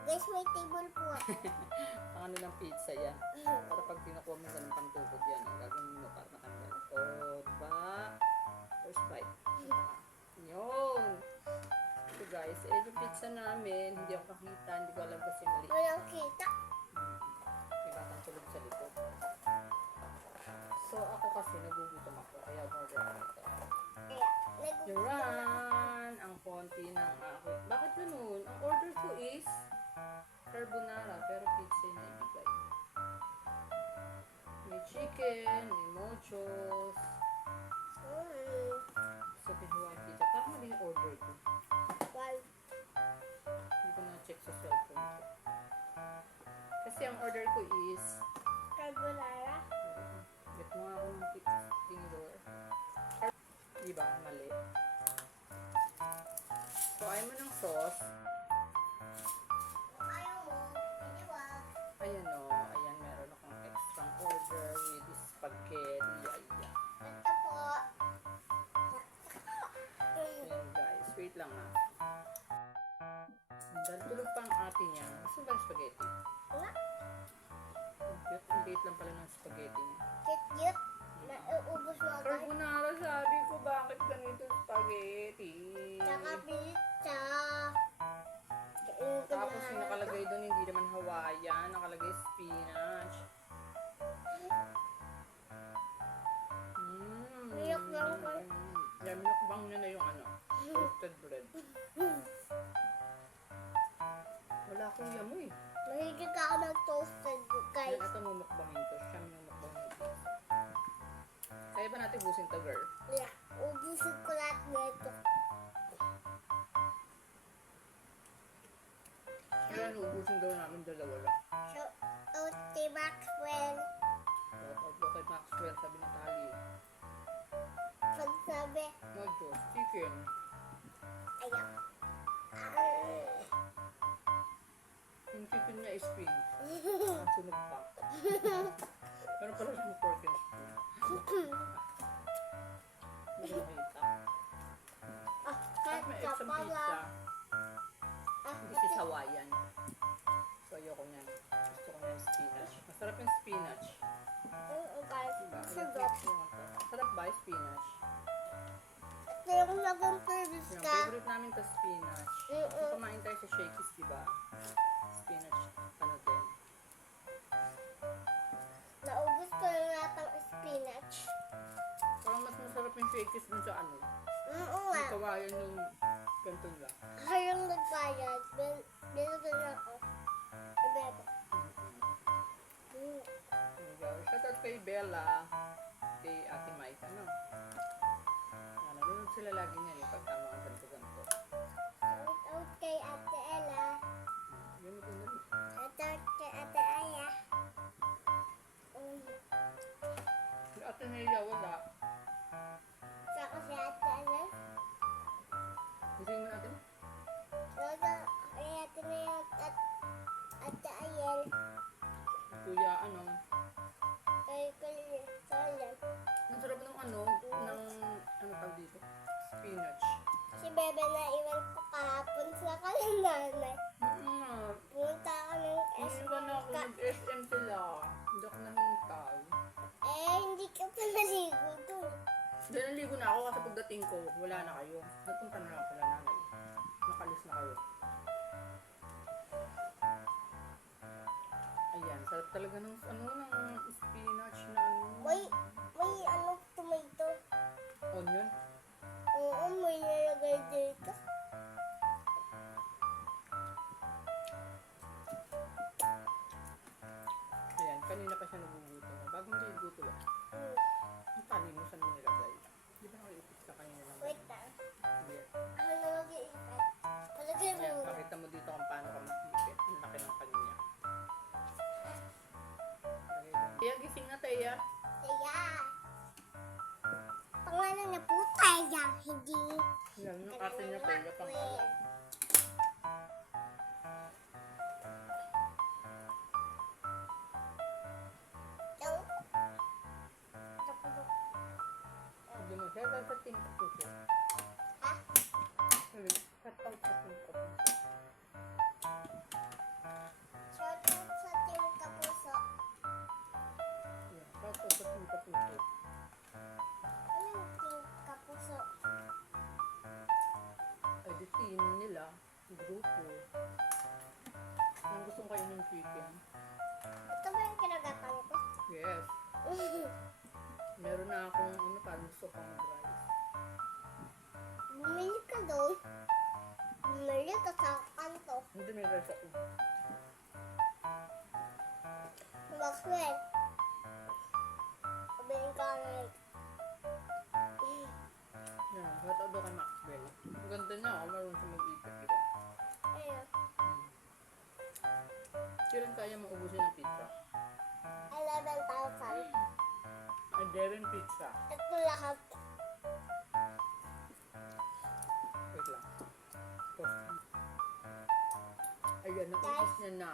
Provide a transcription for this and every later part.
Guys, may table po. Ang ano ng pizza yan. Para pag kinukuha mo ganun pang tukod yan, ang gagawin mo para nakanggal. O, diba? First bite. Yun. So guys, yung pizza namin, hindi ako nakita, hindi ko alam kasi mali. Walang kita. May batang tulog sa likod. So ako kasi nagugutom ako, kaya order ako ito. Yaran! Ang konti ng ako. Bakit ganun? Ang order ko is carbonara, pero pizza yung naibigay. May chicken, may mochos. So, kinuha yung pizza. Parang mali yung order ko. Hindi ko na-check sa cellphone ko. Kasi ang order ko is Carbonara? get mo nga ako ng pizza tinidor. Diba? Mali. So, ayaw mo ng sauce. Ayaw mo, hindi wag. Ayan o. Ayan, meron akong extra order with spaghetti. Ayan. Ito po. Ayan guys. Wait lang ha. Dahil tulog pa ang ate niya. Gusto ba yung spaghetti? Wala. Ang date lang pala ng spaghetti niya. Cute. Nauubos mo agad. Carbonara, sabi ko, bakit ganito spaghetti? Tsaka pizza. Tapos yung nakalagay doon, hindi naman Hawaiian. Nakalagay spinach. Minukbang ko. Yeah, minukbang nyo na yung ano, toasted bread. Wala akong yamoy. Mahilig ako ng toasted, guys. Ito mumukbangin to. Siya mumukbangin to. Kaya ba natin busin to, girl? Yeah. Ubusin ko lahat nito. Kaya ubusin daw namin dalawa lang. Shout out kay Maxwell. Shout out kay Maxwell, sabi ni Tali. Pagsabi, No, Diyos, chicken. ayaw. Yung chicken niya is pink. Ang sunog pa. Pero pala siyang pork and spoon. Hindi ko nakita. Kahit may Ketchup extra pala. pizza. Ah, This is Hawaiian. So ayoko niyan. Gusto ko niyan spinach. Masarap yung spinach. guys. Diba? Sarap. Sarap ba yung spinach? Ito yung naging service Yung ka. favorite namin to spinach. Kung kumain tayo sa Shakey's, diba? Spinach, ano din. Naubos ko yung lahat ng spinach. Parang mas masarap yung Shakey's dun sa ano. Oo nga. Yung kawayan yung ganito lang. Ako yung nagbayad. Binigyan ako. Nabebe. Shout out kay Bella, kay Ate Mike, ano? Nanonood sila lagi niyan yung pagtama ang ganito-ganito. Shout out kay Ate Ella. Yun mo din. Shout out kay Ate Aya. Si Ate Nelia wala. Saka si Ate Ella. Gising mo natin? Shout out kay Ate Ella at Ate Ayel. Kuya, ano? Kay Solen. Ang sarap ng ano tawag dito? Spinach. Si Bebe na iwan ko kahapon sa kalananay. Punta ka ng Iwan ako, nag-SM sila. Hindi ako nahintay. hindi ka pa naligo doon. Dahil naligo na ako kasi pagdating ko, wala na kayo. Nagpunta na lang pala nanay. Nakalis na kayo. Ayan, sarap talaga ng spinach na ano. May tomato. Onion. Oo, may nalagay dito. Ayan, kanina pa siya nagugutom. Bagong nagugutom lang. Ang kanin mo saan mo nilagay? Di ba nakaipit ka kanina lang? Wait lang. Yeah. Ako na mag-iipat. Palagay mo. Ayan, pakita mo dito kung paano ka mag-ipit. Hindi. Yan, yung ate niya pa yung pang alam. Hindi mo siya, dahil sa team kapuso. Ha? Sabi, cut out sa team kapuso. Shout out sa Team Kapuso. Yan, cut out sa team kapuso. Anong Team Kapuso? Ay, di team nila, grupo. Ang gustong kayo ng chicken. Ito ba yung kinagatan ko? Yes. Meron na akong ano pa, gusto pang rice. Bumili ka doon. Bumili ka sa kanto. Hindi may rice ako. Maxwell. Bumili ka na Yan, shout out daw kay Maxwell. Ang ganda niya, oh, marunong siya mag-ipit, diba? ayun. Kailan kaya maubusin ng pizza? 11,000. Ay, Devin Pizza. Ito lahat. Wait lang. Pause. Ayan, naubos niya na.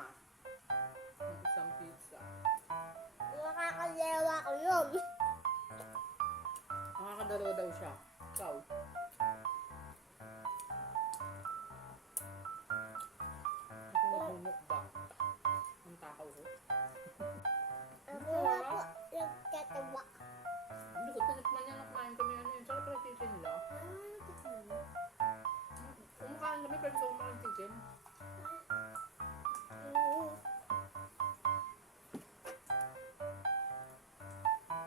Ang isang pizza. Nakakalewa ko yun. Nakakadalawa daw siya. Ikaw. Ako nagmumukbang. Ang takaw ko. Ako nga po, nagtatawa. Hindi ko tinikman yan. Nakain kami ano yun. Sarap pala chicken nila. Kumakain kami pero hindi ko kumakain chicken.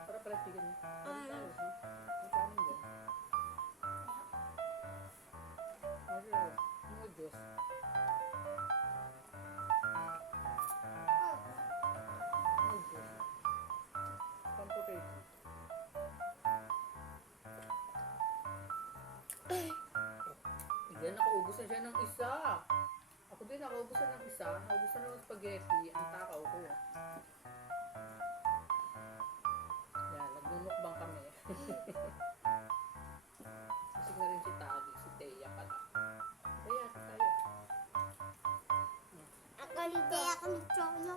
Sarap pala chicken. Ang kanin din. Masarap. Ang Diyos. Ang Diyos. Pamputay. Yan, nakaubos na siya ng isa. Ako din, nakaubos na ng isa. Nakaubos na ng spaghetti. Ang takaw ko. Yan, nagmumukbang kami. Kasi na rin si Tali, si Teya pala. Teya, tayo. Ako hindi ako nagtsolo.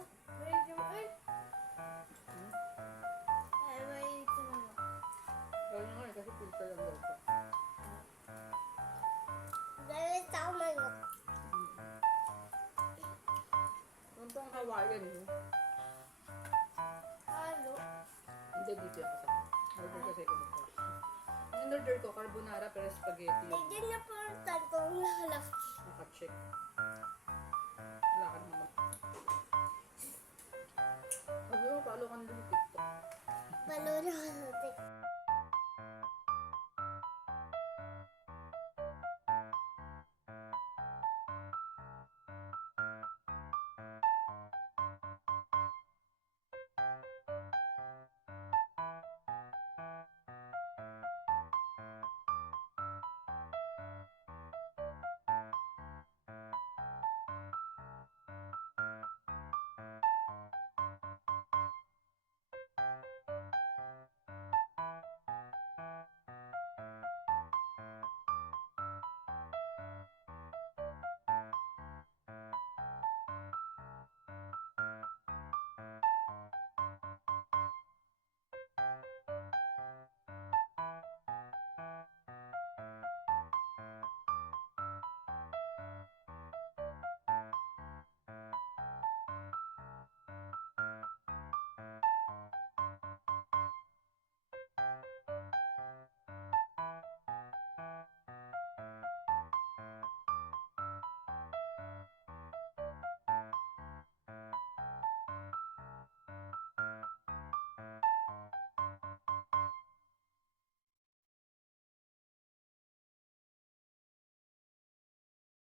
Gawin nga kasi pizza lang daw siya. Galit ako manok. Ano pang Hawaiian mo? Halo. Hindi, dito yung kasama. Order kasi ko dito. Ang in-order ko, carbonara pero spaghetti yung Hindi na po kong lahat. naka-check. Wala ka naman. Sabi mo, paalo ka na din TikTok. Balon ako